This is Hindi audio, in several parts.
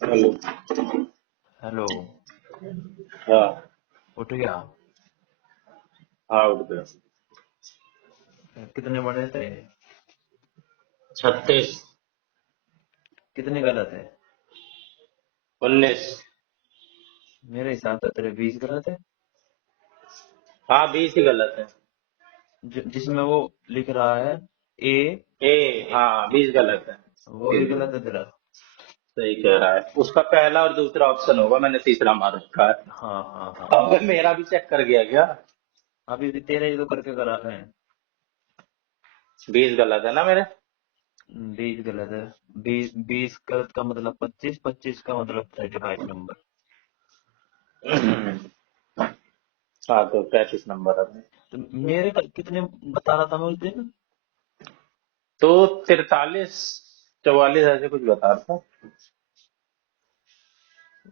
हेलो। हेलो। हाँ। उठ गया? हाँ, उठ गया। कितने बड़े थे? 36। कितने गलत है? 19। मेरे हिसाब से तेरे 20 गलत है। हाँ, 20 ही गलत है। जिसमें वो लिख रहा है ए, ए। हाँ, 20 गलत है। वो भी गलत है तेरा। सही कह रहा है, उसका पहला और दूसरा ऑप्शन होगा, मैंने तीसरा मार रखा है। हाँ हाँ हाँ। अब मेरा भी चेक कर गया क्या? अभी भी तेरे ही तो करके करा है। 20 गलत है ना मेरे? 20 गलत है। 20 गलत का मतलब 25, 25 का मतलब 35 नंबर। हाँ, तो 35 नंबर है। तो मेरे का कितने बता रहा था मैं उस दिन? तो 43, 44 ऐसे कुछ बता रहा था।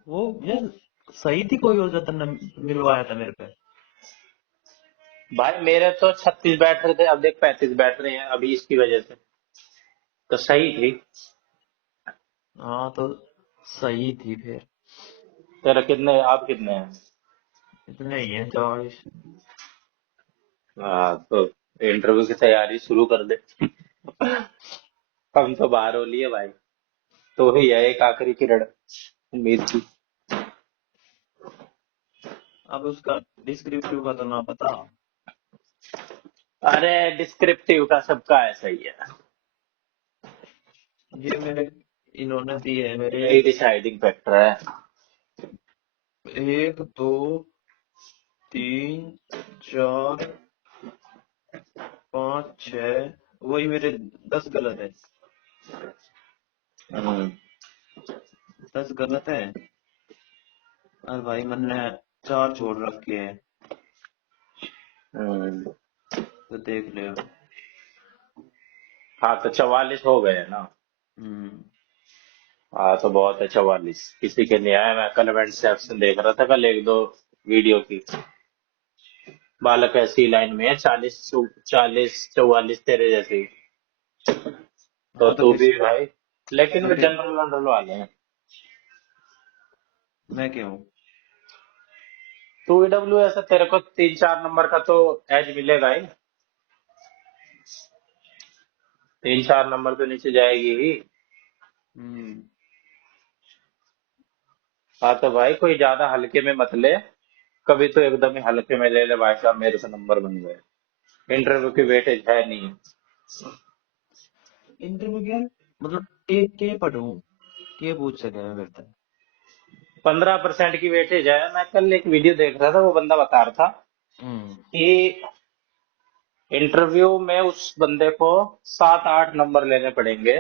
वो यार सही थी, कोई और ज्यादा मिलवाया था मेरे पे। भाई मेरे तो 36 बैठ रहे थे, अब देख 35 बैठ रहे हैं अभी इसकी वजह से। तो सही थी। हाँ तो सही थी फिर। तेरा कितने, आप कितने हैं? इतने ही है 24। हाँ, तो इंटरव्यू की तैयारी शुरू कर दे। हम तो बाहर हो लिए भाई। तो ही है एक आखिरी किरण उम्मीद की। अब उसका डिस्क्रिप्टिव का तो ना पता। अरे डिस्क्रिप्टिव का सबका ऐसा ही है। ये मेरे इन्होंने दिए है मेरे। यही डिसाइडिंग फैक्टर है। एक, दो, तीन, चार, पाँच, छह, वही मेरे 10 गलत है। हम्म। 10 गलत है। और भाई मैंने 4 छोड़ रखे हैं। हम्म। तो देख ले। हाँ, तो 44 हो गए ना। हम्म। हाँ, तो बहुत है 44, किसी के नहीं आया। मैं कल इवेंट सेक्शन देख रहा था, कल एक दो वीडियो की। बालक ऐसी लाइन में है, 40, 40, 44 तेरे जैसे ही। तो हाँ तो तू फिर भी भाई। लेकिन वो मेरे, जनरल जनरल वाले हैं। मैं क्या हूँ? टू ईडब्ल्यू ऐसा तेरे को 3-4 नंबर का तो एज मिलेगा ही। 3-4 नंबर तो नीचे जाएगी ही। हम्म। हाँ, तो भाई कोई ज्यादा हल्के में मत ले। कभी तो एकदम ही हल्के में ले ले भाई साहब, मेरे से नंबर बन गए। इंटरव्यू की वेटेज है नहीं। इंटरव्यू क्या मतलब? के पढ़ूं? के पूछ सके मैं फिर तक? 15% की वेटेज है। मैं कल एक वीडियो देख रहा था, वो बंदा बता रहा था हम्म। कि इंटरव्यू में उस बंदे को 7-8 नंबर लेने पड़ेंगे,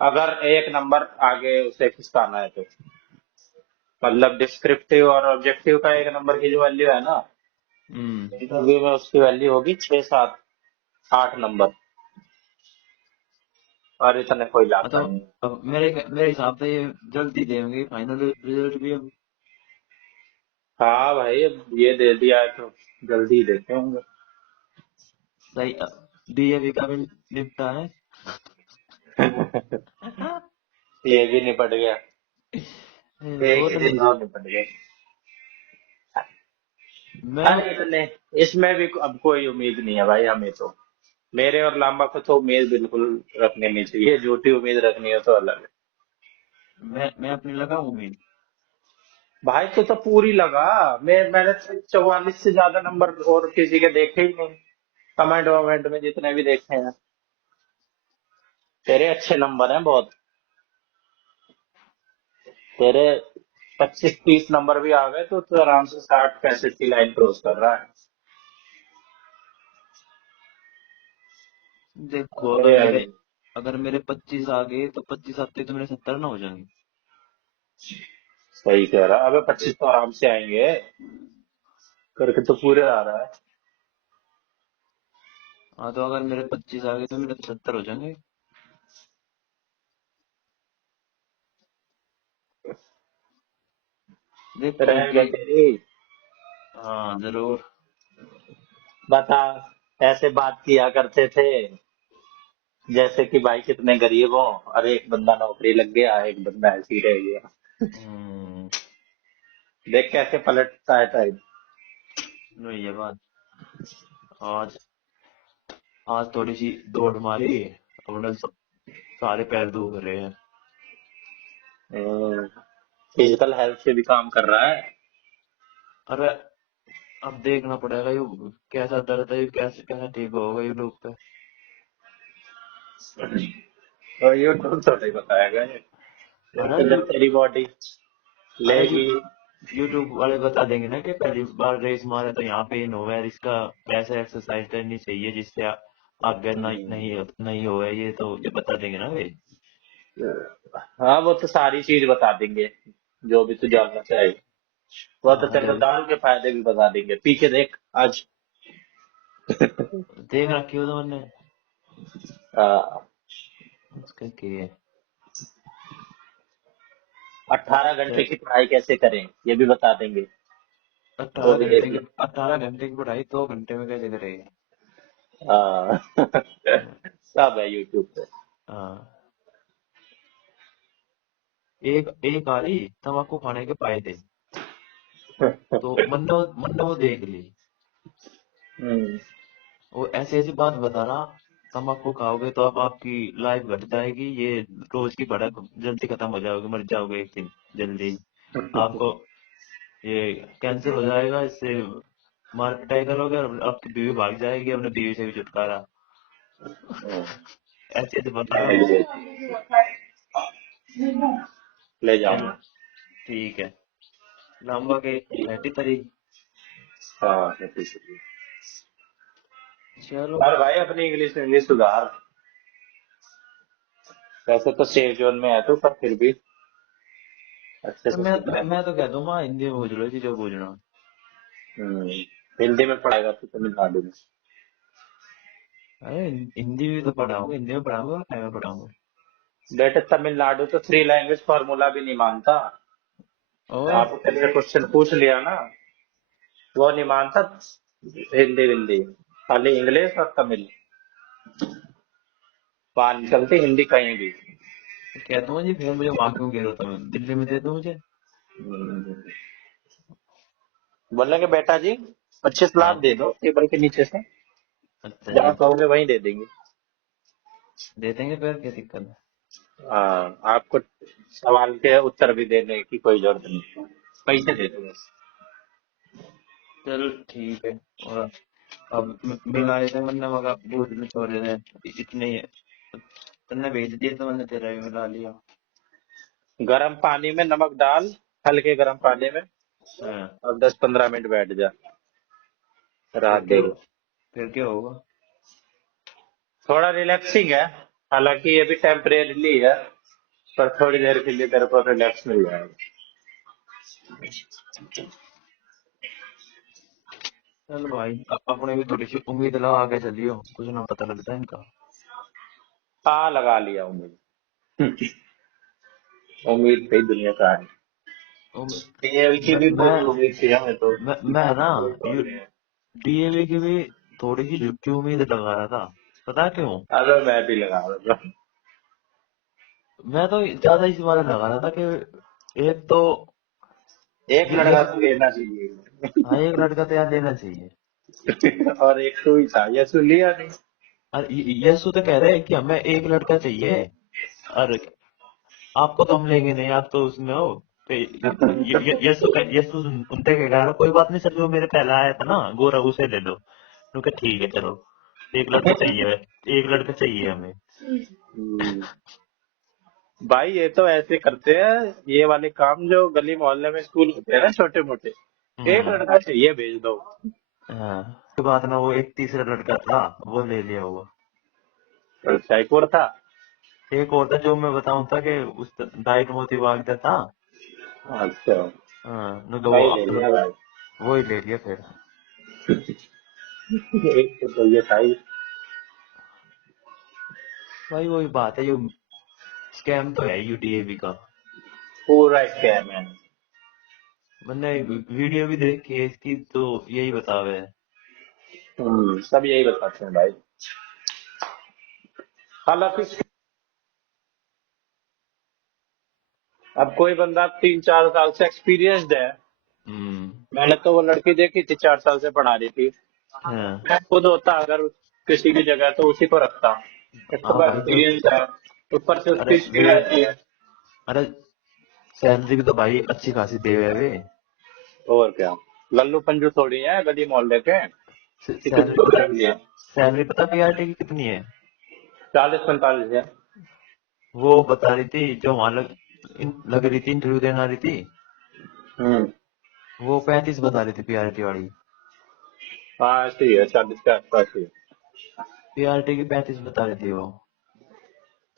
अगर 1 नंबर आगे उसे खिसकाना है तो। मतलब डिस्क्रिप्टिव और ऑब्जेक्टिव का 1 नंबर की जो वैल्यू है ना, हम्म। इंटरव्यू में उसकी वैल्यू होगी 6-7-8 नंबर। और इतने कोई हाँ लाता तो नहीं। अब मेरे हिसाब से ये जल्दी देंगे फाइनल रिजल्ट भी अब। हाँ भाई, अब ये दे दिया है तो जल्दी ही देते होंगे। सही। डीएवी का भी निपटा है। ये भी निपट गया। एक वो ही तो दिन नहीं। और निपट गए। मैं अरे इतने, इसमें भी अब कोई उम्मीद नहीं है भाई हमें तो। मेरे और लांबा को तो उम्मीद बिल्कुल रखनी नहीं चाहिए, झूठी उम्मीद रखनी हो तो अलग है। मैं अपनी लगा उम्मीद। भाई तो पूरी लगा। मैंने तो 44 से ज्यादा नंबर और किसी के देखे ही नहीं। कमेंट वमेंट में जितने भी देखे हैं, तेरे अच्छे नंबर हैं बहुत। तेरे 25-30 नंबर भी आ गए तो तू आराम से 60-65 की लाइन क्रॉस कर रहा है। देखो मेरे अगर मेरे 25 आ गए तो 25 आते तो मेरे 70 ना हो जाएंगे। सही कह रहा, अबे 25 तो आराम से आएंगे। करके तो पूरे आ रहा है। हाँ तो अगर मेरे 25 आ गए तो मेरे तो 70 हो जाएंगे। देखो रहेगा कि। तेरी। हाँ जरूर। बता, ऐसे बात किया करते थे। जैसे कि भाई कितने गरीब हो और एक बंदा नौकरी लग गया, एक बंदा ऐसे ही रह गया। हम्म। देख कैसे पलटता है टाइम। वही है बात। आज आज थोड़ी सी दौड़ मारी, अपने सारे पैर दुख रहे हैं। फिजिकल हेल्थ से भी काम कर रहा है। अरे अब देखना पड़ेगा ये कैसा दर्द है, ये कैसे कैसे ठीक होगा यूट्यूब पे। तो यूट्यूब तो नहीं बताएगा ये अरे तो जब तेरी बॉडी अरे लेगी। यूट्यूब वाले बता देंगे ना कि पहली बार रेस मारे तो यहाँ पे इन हुआ है, इसका कैसे एक्सरसाइज करनी चाहिए जिससे आगे नहीं नहीं नहीं होगा, ये तो ये बता देंगे ना वे। हाँ वो तो सारी चीज बता देंगे, जो भी तू जानना चाहे। वो तो हाँ तेरे को जब दारू के फायदे भी बता देंगे, पी के देख आज। देख रखी हो तो मैंने आ, उसके किए। 18 घंटे चल की पढ़ाई कैसे करें ये भी बता देंगे। वो अठारह भी घंटे देख की ले। 18 घंटे की पढ़ाई 2 घंटे में कैसे करेगी। हाँ। सब है यूट्यूब पे। हाँ एक एक आ रही तम्बाकू खाने के फायदे, तो मन वो देख ली। हम्म। वो ऐसी ऐसी बात बता रहा, तम्बाकू खाओगे तो अब आपकी लाइफ घट जाएगी, ये रोज की भड़क जल्दी खत्म हो जाओगे, मर जाओगे एक दिन जल्दी। आपको ये कैंसर हो जाएगा इससे, मार पिटाई करोगे और आपकी बीवी भाग जाएगी, अपने बीवी से भी छुटकारा। ऐसे ऐसे बता रहा हूँ। ले चल जाऊंगा। ठीक है, लंबा के 30 तारीख। हाँ ठीक है। चलो। और भाई अपनी इंग्लिश इंग्लिश सुधार। वैसे तो सेफ जोन में है तू, पर फिर भी अच्छे तो से सुधार। मैं तो कह दूंगा हिंदी में पूछ लो जी जो पूछना। हम्म। हिंदी में पढ़ाएगा तू तमिलनाडु में। अरे हिंदी भी तो पढ़ाऊंगा, हिंदी में पढ़ाऊंगा, क्या में पढ़ाऊंगा। बेटे तमिलनाडु तो 3 लैंग्वेज फॉर्मूला भी नहीं मानता। और आप पहले क्वेश्चन पूछ लिया ना, वो नहीं मानता। हिंदी हिंदी खाली इंग्लिश और तमिल, वहां नहीं चलती हिंदी कहीं भी। तो कहता हूँ जी फिर मुझे वहां क्यों गिरा था, दिल्ली में दे दो मुझे। हम्म। बोलेंगे बेटा जी 25 लाख हाँ दे दो टेबल के नीचे से, अच्छा जी, जहाँ कहोगे वहीं दे देंगे। दे देंगे फिर क्या दिक्कत है। हाँ आपको सवाल के उत्तर भी देने की कोई जरूरत नहीं, पैसे दे दो बस। चल ठीक है। और अब मिलाए थे मैंने मगर भूल छोड़े थे इतने, तुमने भेज दिए तो मैंने तेरा भी मिला लिया। गर्म पानी में नमक डाल, हल्के गर्म पानी में, हाँ और 10-15 मिनट बैठ जा, राहत देगा। फिर क्या होगा। थोड़ा रिलैक्सिंग है, हालांकि ये भी टेम्परेरीली है, पर थोड़ी देर के लिए तेरे को रिलैक्स मिल जाएगा। चल भाई अपने भी थोड़ी सी उम्मीद लगा के चलियो, कुछ ना पता लगता है इनका। हाँ लगा लिया उम्मीद। उम्मीद पे ही दुनिया का है। ये की भी मैं पूरी उम्मीद थी हमें तो। मैं ना यू डीएवी की भी थोड़ी सी झुकी उम्मीद लगा रहा था, पता क्यों। अरे मैं भी लगा रहा था। मैं तो ज्यादा इस बार लगा रहा था कि एक तो एक ये लड़का तो लेना चाहिए। हाँ एक लड़का तो यार लेना चाहिए। और एक तो ही था, यह सुन लिया नहीं। और यशु तो कह रहे हैं कि हमें एक लड़का चाहिए, और आपको तो हम लेंगे नहीं, आप तो उसमें हो। तो यशु सुनते के कह रहा कोई बात नहीं सर, जो मेरे पहला आया था ना गोरा उसे ले लो। तो कहा, ठीक है चलो, एक लड़का चाहिए, एक लड़का चाहिए हमें। हम्म। भाई ये तो ऐसे करते हैं, ये वाले काम जो गली मोहल्ले में स्कूल होते हैं ना छोटे मोटे, एक हम्म। लड़का चाहिए भेज दो। हाँ तो बात ना, वो एक तीसरा लड़का था वो ले लिया होगा। शाहपुर था। एक और था जो मैं बताऊं था कि उस डाइट मोती भागता था। अच्छा। हाँ तो वो वही ले लिया भाई। वो ही ले लिया फिर। एक तो ये था ही। भाई वही बात है, ये स्कैम तो है यूडीएवी का। पूरा स्कैम है। मैंने वीडियो भी देखी है इसकी, तो यही बतावे है। सब यही बताते हैं भाई। हालांकि अब कोई बंदा 3-4 साल से एक्सपीरियंस्ड है। हम्म। मैंने तो वो लड़की देखी थी 4 साल से पढ़ा रही थी। हाँ। मैं खुद होता अगर किसी की जगह तो उसी को रखता। एक हाँ तो भाई तो। एक्सपीरियंस है, ऊपर से अरे उसकी वे। स्किल ऐसी है। अरे सैलरी भी तो भाई अच्छी खासी दे हुए वे। और क्या, लल्लू पंजू थोड़ी है गली मोहल्ले के कि कुछ तो सैलरी। कर लिया। सैलरी पता पीआरटी की कितनी है? 40-45 है। वो बता रही थी जो वहां लग रही थी, इंटरव्यू देने आ रही थी। हम्म। वो 35 बता रही थी पीआरटी वाली। हाँ ऐसे ही है, 40 के आसपास ही है। पीआरटी की 35 बता रही थी वो।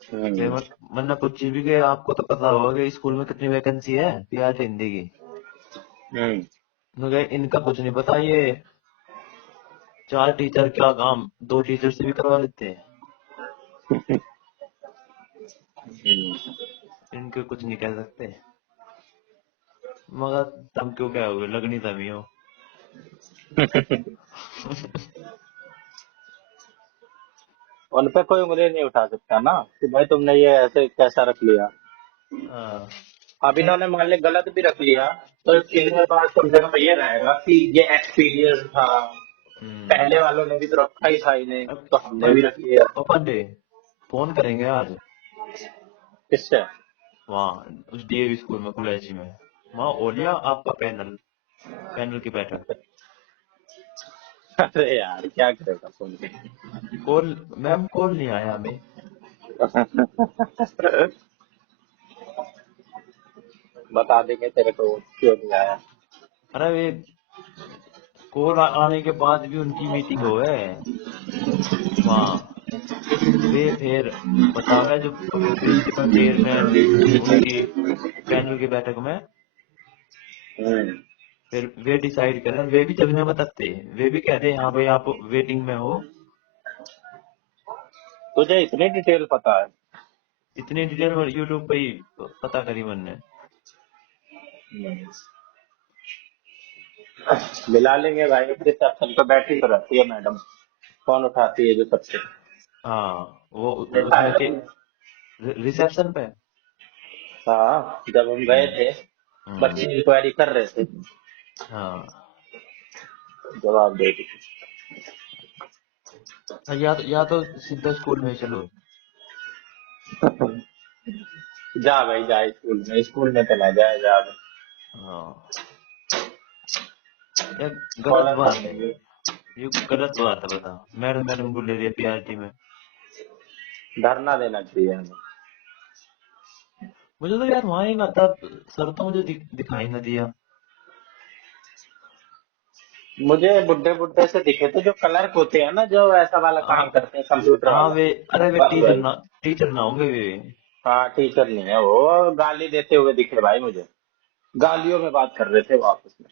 फिर हम्म। मैंने पूछी भी कि आपको तो पता होगा कि स्कूल में कितनी वैकेंसी है पीआरटी हिंदी की। हम्म। मुझे इनका कुछ नहीं पता, ये 4 टीचर क्या काम 2 टीचर से भी करवा लेते हैं। इनके कुछ नहीं कह सकते। मगर तुम क्यों क्या हो लगनी तभी हो। उन पे कोई उंगली नहीं उठा सकता ना कि भाई तुमने ये ऐसे कैसा रख लिया। हाँ। अब इन्होंने मान लिया गलत भी रख लिया, तो इनके पास कम से कम ये रहेगा कि ये एक्सपीरियंस था। हम्म। पहले वालों ने भी तो रखा ही था इन्हें, अब तो हमने पर भी रख लिया। अपन डे फोन करेंगे आज किससे? वहाँ उस डीएवी स्कूल में कुलैची में। वहाँ ओलिया आपका पैनल पैनल की बैठक। अरे यार क्या करेगा सुन के। कॉल मैम कॉल नहीं आया हमें। बता देंगे तेरे को क्यों नहीं आया। अरे वे कॉल आने के बाद भी उनकी मीटिंग हो है वहाँ। वे फिर बता गया जो प्रिंसिपल चेयरमैन उनकी पैनल की बैठक में। हम्म। फिर वे डिसाइड करें, वे भी जब नहीं बताते। वे भी कहते हैं हाँ भाई आप वेटिंग में हो। तुझे इतनी डिटेल पता है? इतनी डिटेल में यूट्यूब पे ही पता करी मैंने। हम्म। मिला लेंगे भाई, रिसेप्शन पे बैठी तो रहती है मैडम, फोन उठाती है जो सबसे। हाँ वो देखा उसमें है ना के तुमने? रिसेप्शन पे। हाँ जब हम गए हम्म। थे, हम्म। बच्चे इंक्वायरी कर रहे थे, हाँ। जवाब दे दी। या तो सीधा स्कूल में चलो। जा भाई जा, स्कूल में चला जाए जा। हाँ। ये गलत कॉलर बात है। मांगेंगे। ये गलत बात है, बता मैडम मैडम को ले रही है पीआरटी में। धरना देना चाहिए हमें। मुझे तो यार वहां ही ना था। सर तो मुझे दिखाई ना दिया। मुझे बुड्ढे बुड्ढे से दिखे थे जो क्लर्क होते हैं ना, जो ऐसा वाला हाँ। काम करते हैं कंप्यूटर हाँ वाला। वे। अरे वे बस वही। टीचर ना होंगे वे। हाँ टीचर नहीं है वो, गाली देते हुए दिखे भाई मुझे। गालियों में बात कर रहे थे वो आपस में।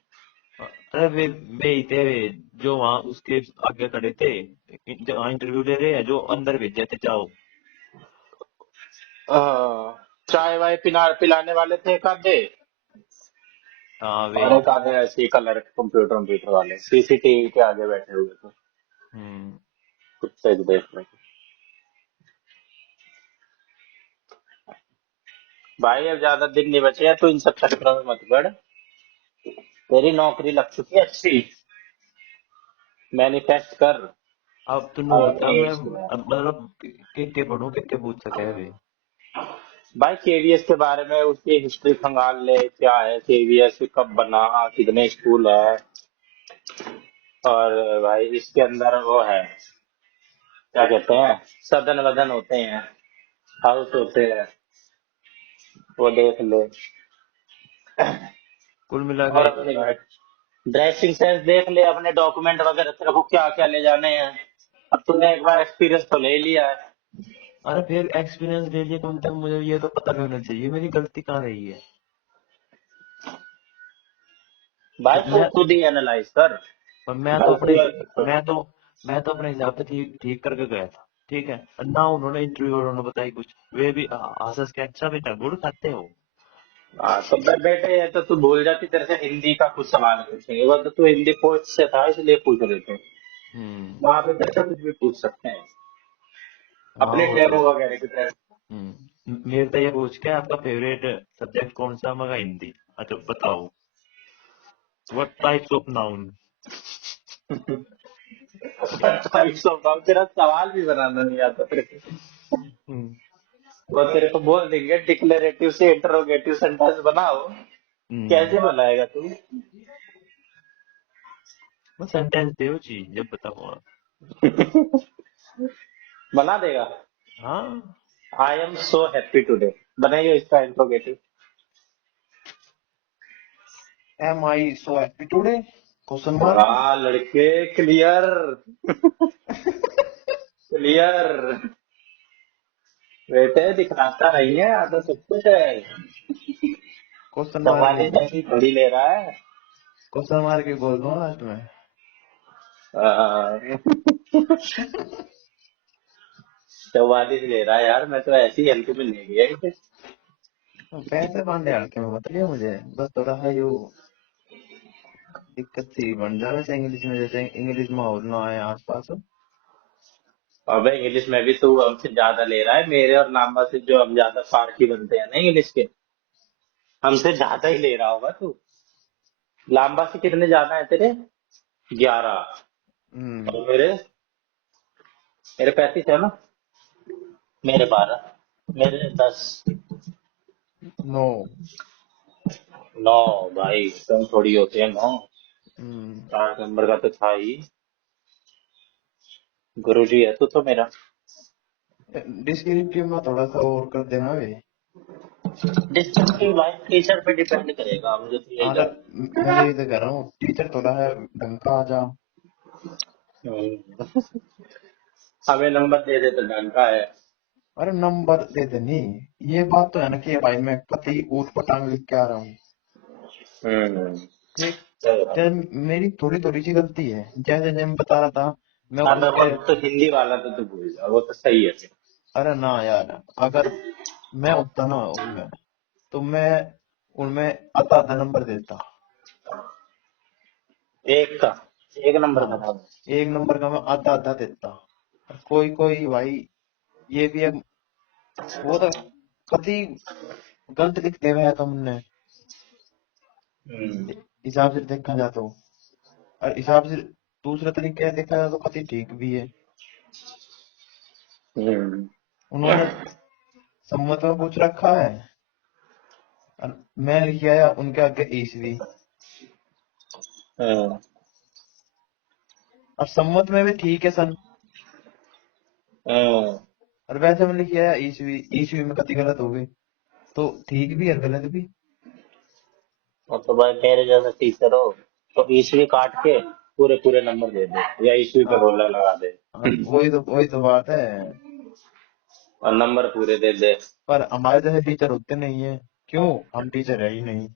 अरे वे ही थे वे जो वहाँ उसके आगे खड़े थे। जहाँ इंटरव्यू ले रहे हैं जो अंदर भेजे थे चाहो। चाय वाय पिलाने वाले थे एक आधे, हाँ वे और ही। एक आधे ऐसे ही कलर कंप्यूटर कंप्यूटर वाले सीसीटीवी के आगे बैठे हुए थे, हम्म। कुत्ते को देख रहे थे। भाई अब ज्यादा दिन नहीं बचे हैं, तो इन सब चक्करों में मत पड़। तेरी नौकरी लग चुकी है अच्छी, मैनिफेस्ट कर। अब तूने और बता मैं एड्स में। अब मतलब के पढ़ूं के पूछ सके वे। भाई केवीएस के बारे में उसकी हिस्ट्री खंगाल ले, क्या है केवीएस, कब बना, कितने स्कूल है। और भाई इसके अंदर वो है, क्या कहते हैं, सदन वदन होते हैं, हाउस होते हैं, वो देख ले। कुल मिला और के। अपने भाई ड्रेसिंग सेंस देख ले, अपने डॉक्यूमेंट वगैरह तेरे को क्या क्या ले जाने हैं। अब तूने एक बार एक्सपीरियंस तो ले लिया है। अरे फिर एक्सपीरियंस ले लिया कम से कम मुझे ये तो पता भी होना चाहिए मेरी गलती कहाँ रही है। भाई पर तू मैं खुद ही एनालाइज कर। पर मैं तो अपने गलती है तो। मैं तो मैं तो अपने हिसाब से ठीक ठीक करके गया था। ठीक है। और ना उन्होंने इंटरव्यू उन्होंने बताई कुछ। वे भी आसस के अच्छा बेटा गुड़ खाते हो। हाँ तो बेटे ये तो तू भूल जाती, तेरे से हिंदी का कुछ सवाल पूछेंगे, वो तो तू हिंदी पोस्ट से था इसलिए पूछ रहे थे। हम्म। वहां पे तेरे से कुछ भी पूछ सकते हैं। हाँ अपने वो तो डेमो वगैरह की तरह। मेरे तो ये पूछ के आपका फेवरेट सब्जेक्ट कौन सा? मगा हिंदी। अच्छा बताओ, व्हाट टाइप्स ऑफ नाउन? तेरा सवाल भी बनाना नहीं आता तेरे को। हम्म वो तेरे को बोल देंगे डिक्लेरेटिव से इंटरोगेटिव सेंटेंस बनाओ, कैसे बनाएगा तू? बस सेंटेंस दो जी, जब बताओ आप। बना देगा। हाँ। I am so happy today, बनाइए इसका interrogative. Am I so happy today? Question mark. वाह लड़के, क्लियर, क्लियर। बेटे दिखलाता नहीं है, आधा सब कुछ है। क्वेश्चन मार्क सवाल भी, ही ऐसी थोड़ी ले रहा है। क्वेश्चन मार्क भी बोल दो लास्ट में। आ, 44 ले रहा है यार, मैं तो ऐसी हल्के में ले गया इसे। पैसे पांडे हल्के में मत लियो मुझे, बस थोड़ा है यो दिक्कत सी बन जा वैसे इंग्लिश में, जैसे इंग्लिश में और ना आए आसपास। अबे इंग्लिश में भी तू हमसे ज्यादा ले रहा है, मेरे और नामा से जो हम ज्यादा फारसी बनते हैं ना इंग्लिश के, हमसे ज्यादा ही ले रहा होगा तू। लांबा से कितने ज्यादा है तेरे? 11। हम्म। और मेरे मेरे 35 है ना। मेरे 12, मेरे 10। नो। 9। भाई कम थोड़ी होते हैं 9। हम्म। 8 नंबर का तो था ही। गुरुजी है तू तो मेरा। डिस्क्रिप्टिव में थोड़ा सा और कर देना वे। डिस्टेंस की लाइफ टीचर पे डिपेंड करेगा, मुझे तो यही अरे लगता मैं यही तो कह रहा हूँ, टीचर थोड़ा है ढंग का आ जा। है। हमें नंबर दे दे तो ढंग का है। अरे नंबर दे दे नहीं, ये बात तो है ना कि भाई मैं कतई ऊट पटांग लिख के आ रहा हूँ। हम्म। ठीक। सही बात। जैसे मेरी थोड़ी थोड़ी सी गलती है, जैसे जैसे मैं बता रहा था, मैं अबे उसके। वो तो हिंदी वाला तो तू भूल जा, वो तो सही है फिर। अरे ना यार, अगर मैं होता ना उनमें, तो मैं उनमें आधा आधा नंबर देता। एक का, एक नंबर का हाँ, था। एक नंबर का मैं आधा आधा देता। कोई कोई भाई, ये भी एक, वो तो कति गलत लिखते हुए है तुमने, हम्म। हिसाब से देखा जाए तो। और हिसाब से दूसरे तरीके से देखा जाए तो कति ठीक भी है। हम्म। उन्होंने सम्मत में पूछ रखा है, और मैं लिख आया उनके आगे ईसवी। हम्म। और सम्मत में भी ठीक है सन, हम्म। और वैसे में लिख आया ईसवी। ईसवी में कति गलत हो गई, तो ठीक भी और गलत भी। और तो भाई मेरे जैसा टीचर हो तो ईस्वी काट के पूरे पूरे नंबर दे दे, या ईस्वी पे हाँ। रोला लगा दे। हाँ, वही तो बात है। और नंबर पूरे दे दे। पर हमारे जैसे टीचर होते नहीं है। क्यों? हम टीचर है ही नहीं।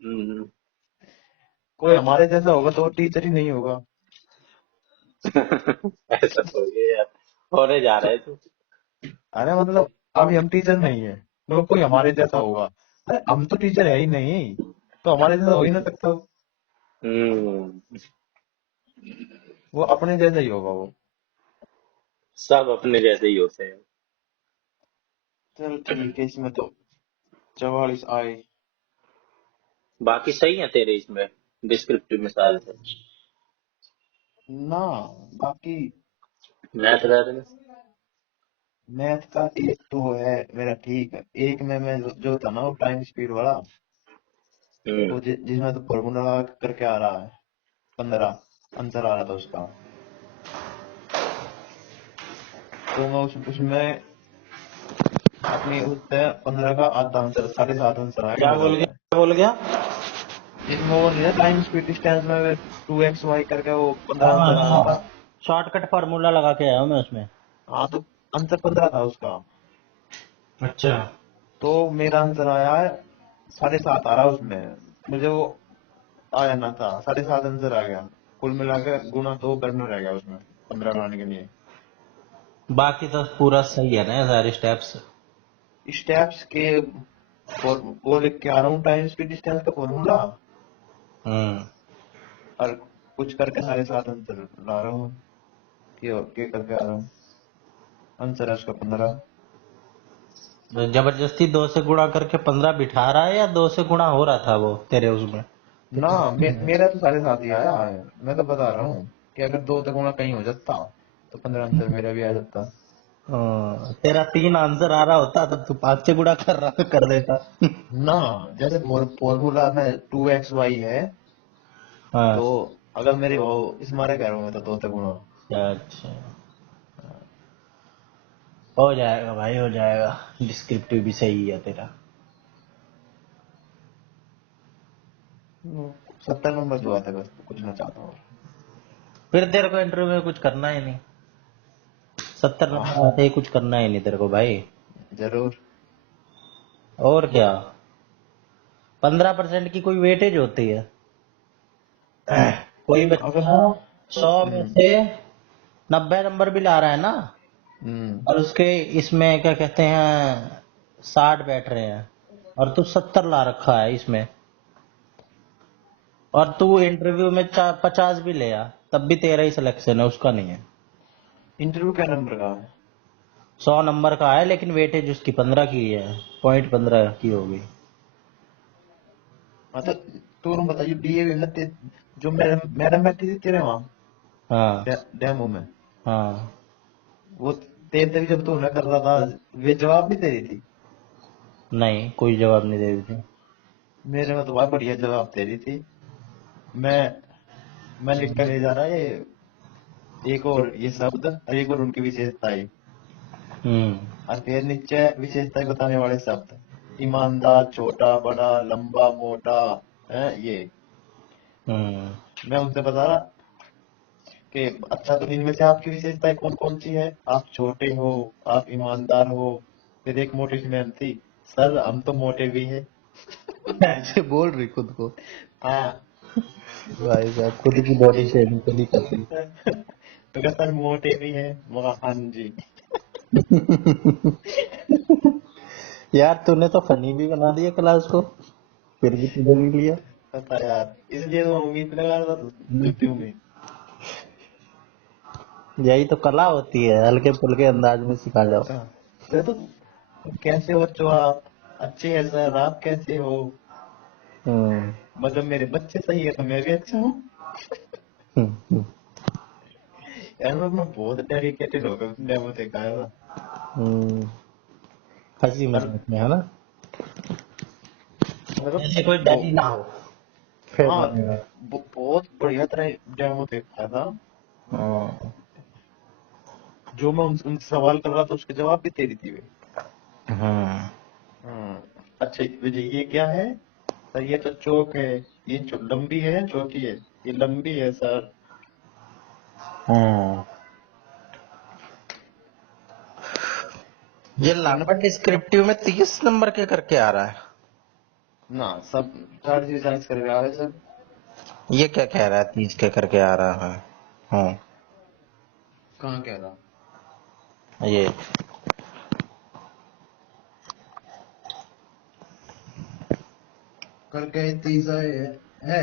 हम्म। कोई हमारे जैसा होगा तो वो टीचर ही नहीं होगा। ऐसा थोड़ी है यार, होने जा रहा है तू। अरे मतलब अभी हम टीचर नहीं है, मतलब कोई हमारे जैसा होगा। अरे हम तो टीचर है ही नहीं, तो हमारे जैसा हो ही ना सकता हम्म। वो अपने जैसा ही होगा वो। सब अपने जैसे ही होते हैं। चल ठीक है, इसमें तो 44 आए बाकी सही है तेरे इसमें, डिस्क्रिप्टिव में सारे थे। ना। बाकी मैथ वैथ में। मैथ का एक तो है मेरा ठीक है। एक में मैं जो था ना वो टाइम स्पीड वाला, हम्म। वो जिसमें तो फॉर्मूला करके आ रहा है, 15 आंसर आ रहा था उसका। तो मैं उसमें अपनी उससे 15 का आधा आंसर, 7.5 आंसर आया क्या मेरा बोल गया, उसमें। क्या बोल गया? जिसमें वो नहीं है टाइम स्पीड डिस्टेंस में 2xy करके वो 15 हाँ आंसर आ रहा हाँ, था। शॉर्टकट फार्मूला लगा के आया हूँ मैं उसमें। हाँ तो आंसर 15 था उसका। अच्छा। तो मेरा आंसर आया है 7.5 आ रहा उसमें। मुझे वो आया ना था, 7.5 आंसर आ गया। कुल मिला के गुना 2 करना रह गया उसमें 15 बनाने के लिए। बाकी तो पूरा सही है ना सारे स्टेप्स। स्टेप्स के वो लिख के आ रहा हूँ टाइम स्पीड डिस्टेंस का फॉर्मूला। हम्म। और कुछ करके साढ़े 7 आंसर ला रहा हूँ। के करके आ रहा हूँ। आंसर है उसका 15। जबरदस्ती 2 से गुणा करके 15 बिठा रहा है या 2 से गुणा हो रहा था वो तेरे उसमें? ना मेरा तो 7.5 ही आया है। मैं तो बता रहा हूँ कि अगर 2 तक गुणा कहीं हो जाता तो 15 आंसर मेरा भी आ जाता। तेरा 3 आंसर आ रहा होता तब तू 5 से गुणा कर देता। ना, जैसे फॉर्मूला में 2xy है, हाँ। तो अगर मेरे वो इस मारे कह रहा हूँ मैं तो 2 तक गुणा। अच्छा, हो जाएगा भाई, हो जाएगा। डिस्क्रिप्टिव भी सही है तेरा। 70 नंबर जो आता है बस, कुछ ना चाहता हूँ। फिर तेरे को इंटरव्यू में कुछ करना ही नहीं। 70 हाँ, नंबर आते ही कुछ करना ही नहीं तेरे को भाई। जरूर। और क्या, 15% की कोई वेटेज होती है? कोई अगर बच्चा 100 में से 90 नंबर भी ला रहा है ना, हम्म और उसके इसमें क्या कहते हैं 60 बैठ रहे हैं, और तू 70 ला रखा है इसमें, और तू इंटरव्यू में 50 भी ले आ, तब भी तेरा ही सिलेक्शन है, उसका नहीं है। इंटरव्यू क्या नंबर का है? 100 नंबर का है लेकिन वेटेज उसकी 15 की है, पॉइंट 15 की होगी। हाँ तो तू बताइए, डीएवी में जो मैडम मैडम बैठी थी तेरे वहाँ हाँ। डेमो में, हाँ। वो तेरे तक जब तू न कर रहा था, वे जवाब भी दे रही थी। नहीं, कोई जवाब नहीं दे रही थी। मेरे में तो बहुत बढ़िया जवाब दे रही थी। मैं मैं लिख कर ले जा रहा है एक और ये शब्द और एक और उनकी विशेषताएं, हम्म। और फिर नीचे विशेषताएं बताने वाले शब्द, ईमानदार, छोटा, बड़ा, लंबा, मोटा, है ये। हम्म। मैं उनसे बता रहा कि अच्छा, तो इनमें से आपकी विशेषताएं कौन कौन सी है? आप छोटे हो, आप ईमानदार हो। फिर एक मोटी सी मैम थी, सर हम तो मोटे भी हैं। ऐसे बोल रही खुद को? हाँ। भाई साहब, खुद की बॉडी शेमिंग खुद ही करती। तो क्या सर मोटे भी हैं? मगा हाँ जी। यार तूने तो फनी भी बना दिया क्लास को, फिर भी तुझे नहीं लिया। पता यार, इसलिए तो उम्मीद लगा रहा था मृत्यु में। यही तो कला होती है, हल्के फुल्के अंदाज में सिखा जाओ। हाँ, तो कैसे हो बच्चों आप? अच्छे हैं सर, आप कैसे हो? हम्म। मतलब मेरे बच्चे सही है तो मैं भी अच्छा हूँ। हम्म। यार मैं बहुत डेडिकेटेड होकर डेमो देखा है। हम्म। हंसी और मजाक में है ना, मतलब ऐसे कोई डर ही ना हो फिर हाँ, बनेगा। बहुत बढ़िया तरह डेमो देखा था। हाँ। जो मैं उन सवाल कर रहा था उसके जवाब भी दे रही थी वे। हम्म। अच्छा विजय, ये क्या है सर? ये तो चौक है। ये लंबी है छोटी है? ये लंबी है सर। हम्म। ये फिर ना लापट डिस्क्रिप्टिव में 30 नंबर के करके आ रहा है। ना सब सारी चीज जांच कर रहा है सर। ये क्या कह रहा है 30 के करके आ रहा है? हाँ। कहाँ कह रहा? ये करके 30 है?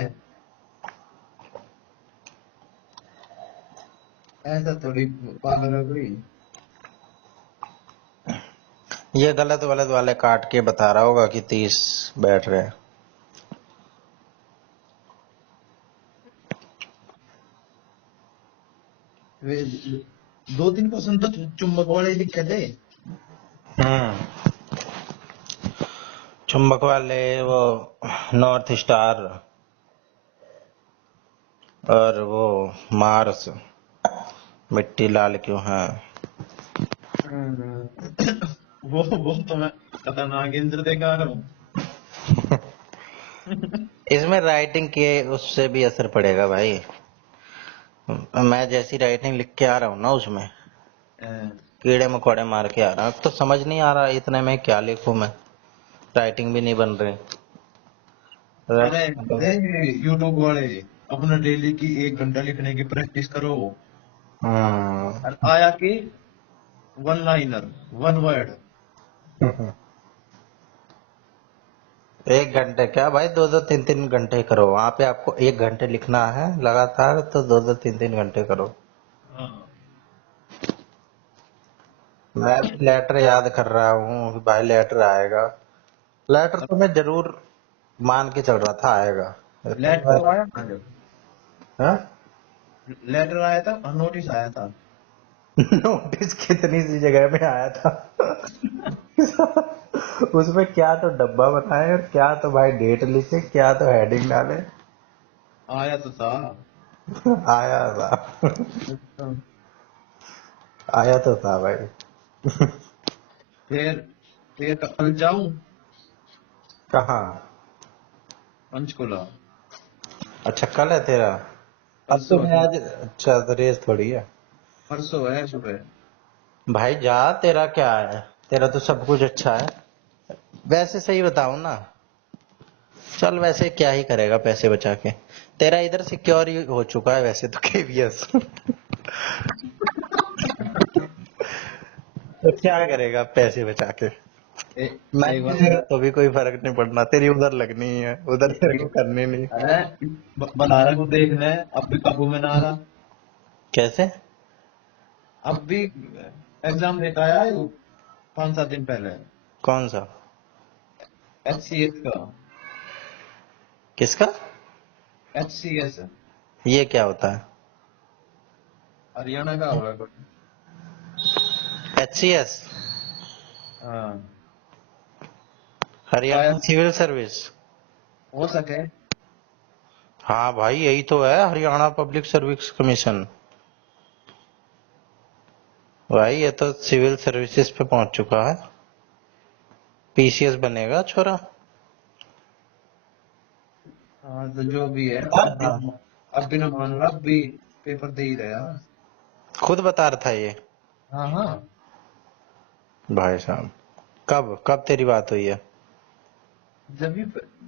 ऐसा थोड़ी पागल हो गई। ये गलत वलत वाले काट के बता रहा होगा कि 30 बैठ रहे हैं। वे 2-3 क्वेश्चन तो चुंबक वाले लिखे थे। हम्म। चुंबक वाले वो नॉर्थ स्टार और वो मार्स, मिट्टी लाल क्यों है। वो तो मैं खतरनाक यंत्र देखा रहा हूँ। इसमें राइटिंग के उससे भी असर पड़ेगा भाई। मैं जैसी राइटिंग लिख के आ रहा हूँ ना, उसमें कीड़े मकोड़े मार के आ रहा हूँ, तो समझ नहीं आ रहा इतने में क्या लिखूं मैं, राइटिंग भी नहीं बन रही। अरे यूट्यूब वाले, अपना डेली की 1 घंटा लिखने की प्रैक्टिस करो। हम्म। और आया कि वन लाइनर, वन वर्ड। एक घंटे क्या भाई, 2-2 3-3 घंटे करो वहां पे। आपको 1 घंटे लिखना है लगातार, तो 2-2 3-3 घंटे करो। हाँ। मैं भी लेटर याद कर रहा हूँ कि भाई लेटर आएगा। लेटर तो मैं जरूर मान के चल रहा था आएगा। लेटर आया था जब, हाँ? लेटर आया था, नोटिस आया था। नोटिस कितनी सी जगह में आया था। उसमें क्या तो डब्बा बनाए और क्या तो भाई डेट लिखे, क्या तो हेडिंग डाले। आया तो था। आया था। अच्छा। आया तो था भाई। फिर फिर कल जाऊं कहाँ? पंचकुला। अच्छा कल है तेरा। अब तो परसों मैं आज, अच्छा तो रेस थोड़ी है। परसों है सुबह। भाई जा, तेरा क्या है, तेरा तो सब कुछ अच्छा है। वैसे सही बताऊं ना, चल वैसे क्या ही करेगा पैसे बचा के। तेरा इधर सिक्योर ही हो चुका है वैसे तो केवीएस। तो क्या करेगा पैसे बचा के। ए, मैं एक बात करेगा तो भी कोई फर्क नहीं पड़ना, तेरी उधर लगनी ही है, उधर तेरे को करनी नहीं। है, बनारस को देखना है, अब भी काबू में ना आ रहा। कैसे? अब भी एग्जाम देता आया है वो 5-7 दिन पहले। कौन सा? HCS का। किसका? HCS ये क्या होता है? हरियाणा का होगा कुछ। एचसीएस? हाँ, हरियाणा शायद सिविल सर्विस। हो सके। हाँ भाई यही तो है, हरियाणा पब्लिक सर्विस कमीशन। भाई ये तो सिविल सर्विसेज पे पहुंच चुका है। पीसीएस बनेगा छोरा। हाँ तो जो भी है, हाँ। अब भी ना मान रहा, अब भी पेपर दे ही रहा। खुद बता रहा था ये। हाँ हाँ। भाई साहब, कब कब तेरी बात हुई है? जब भी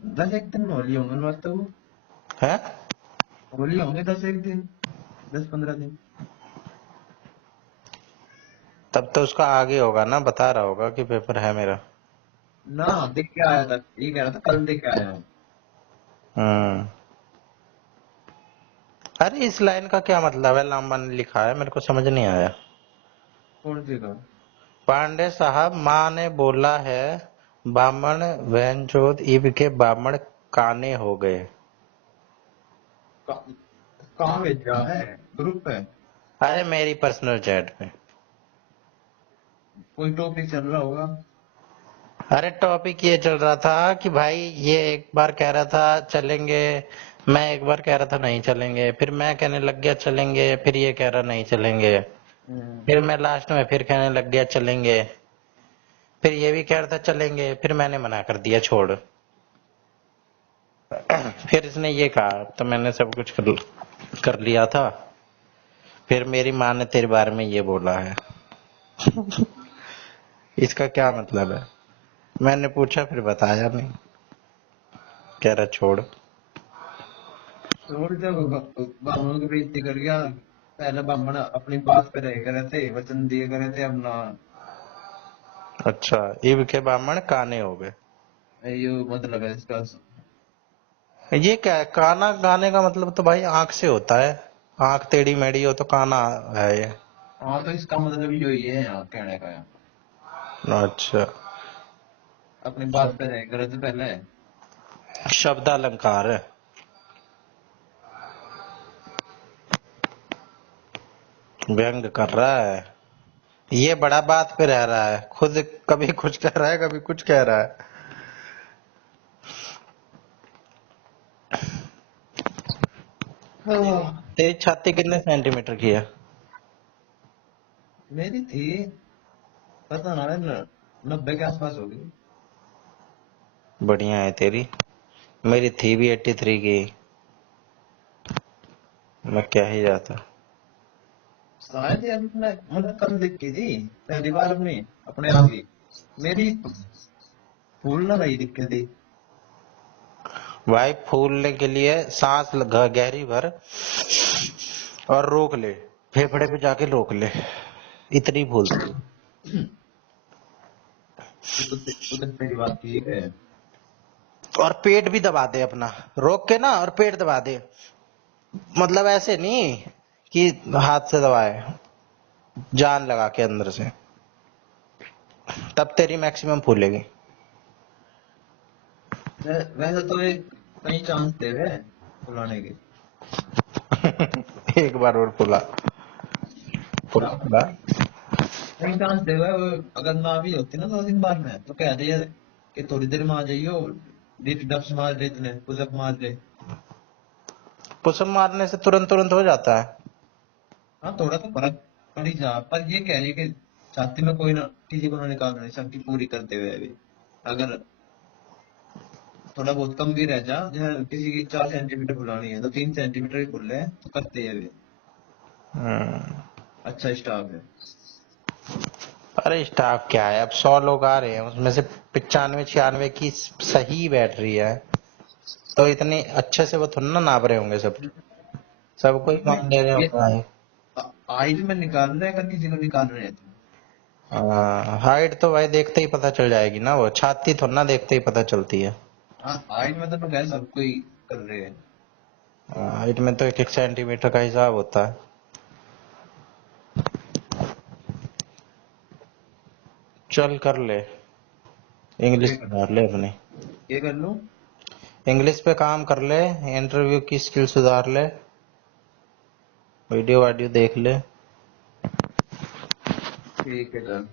10 एक दिन होली होंगे बात तो वो, हैं? होली होंगे 10 एक दिन, 10-15 दिन। तब तो उसका आगे होगा ना, बता रहा होगा कि पेपर है मेरा। ना देख के आया था, ये कह रहा था कल देख के आया हूँ। हम्म। अरे इस लाइन का क्या मतलब है, लांबा ने लिखा है, मेरे को समझ नहीं आया। कौन सी का? पांडे साहब, माँ ने बोला है बामण वहनचोद ईब के बामण काने हो गए। का- कहाँ भेजा है? ग्रुप पे अरे मेरी पर्सनल चैट पे। कोई टॉपिक चल रहा होगा। अरे टॉपिक ये चल रहा था कि भाई ये एक बार कह रहा था चलेंगे, मैं एक बार कह रहा था नहीं चलेंगे, फिर मैं कहने लग गया चलेंगे, फिर ये कह रहा नहीं चलेंगे, हम्म। फिर मैं लास्ट में फिर कहने लग गया चलेंगे, फिर ये भी कह रहा था चलेंगे, फिर मैंने मना कर दिया छोड़। फिर इसने ये कहा तो मैंने सब कुछ कर लिया था। फिर मेरी माँ ने तेरे बारे में ये बोला है। इसका क्या मतलब है? मैंने पूछा फिर बताया नहीं, कह रहा छोड़। छोड़ जब ब्राह्मणों की बेइज्जती कर गया। पहले ब्राह्मण अपनी बात पे रह करे थे, वचन दिए करे थे, अब ना। अच्छा, ईब के बामण काने हो गए। ये मतलब है इसका। ये क्या है, काना गाने का मतलब तो भाई आंख से होता है। आंख टेढ़ी मेढ़ी हो तो काना है ये। हाँ तो इसका मतलब यही है यहाँ कहने का। अच्छा। अपनी बात पे रह करे थे पहले। शब्द अलंकार है। व्यंग कर रहा है। ये बड़ा बात पे रह रहा है खुद, कभी कुछ कह रहा है कभी कुछ कह रहा है। हाँ, तेरी छाती कितने सेंटीमीटर की है? मेरी थी, पता ना, 90 के आसपास होगी। बढ़िया है तेरी। मेरी थी भी 83 की। मैं क्या ही जाता। शायद यार मतलब कल दिखी थी पहली बार अपनी, अपने आप की। मेरी फूल ना रही दिक्कत थी। भाई फूलने के लिए सांस गहरी भर और रोक ले, फेफड़े पे जाके रोक ले, इतनी फूलती है। वो तो तेरी बात ठीक है। और पेट भी दबा दे अपना, रोक के ना, और पेट दबा दे। मतलब ऐसे नहीं कि हाथ से दबाए, जान लगा के अंदर से, तब तेरी मैक्सिमम फूलेगी। वैसे तो एक कई चांस दे रहे बुलाने के। एक बार और फूला, फूला क्या फूला। कई चांस दे रहे वो, अगर ना भी होती ना 2 दिन बाद में तो कह दिया कि थोड़ी देर में आ जाइयो, डिप डप्स मार ले, इतने पुशअप मार ले। पुशअप मारने से तुरंत तुरंत हो जाता है। हाँ थोड़ा तो फर्क पड़ ही जा, पर ये कह रही है कि छाती में कोई ना, किसी को ना निकाल नहीं सकती पूरी करते हुए भी। अगर थोड़ा बहुत कम भी रह जा, जैसे किसी की 4 सेंटीमीटर फुलानी है तो 3 सेंटीमीटर ही फुल रहे तो करते हैं भी। हम्म। अच्छा स्टाफ है। अरे स्टाफ क्या है, अब 100 लोग आ रहे हैं, उसमें से 95 96 की सही बैठ रही है, तो इतने अच्छे से वो थोड़ा ना नाप रहे होंगे सब, सबको ही मान ले रहे ये होंगे। हाइट में निकाल रहे हैं, अगर किसी को निकाल रहे हैं हाँ, हाइट तो भाई देखते ही पता चल जाएगी ना, वो छाती थोड़ा ना देखते ही पता चलती है। हाँ हाइट में तो क्या सबको ही कर रहे हैं। हाइट में तो 1 1 सेंटीमीटर का हिसाब होता है। चल कर ले, इंग्लिश ये कर सुधार ले अपनी, ये कर लूं। इंग्लिश पे काम कर ले, इंटरव्यू की स्किल सुधार ले, वीडियो वाडियो देख ले। ठीक है चल।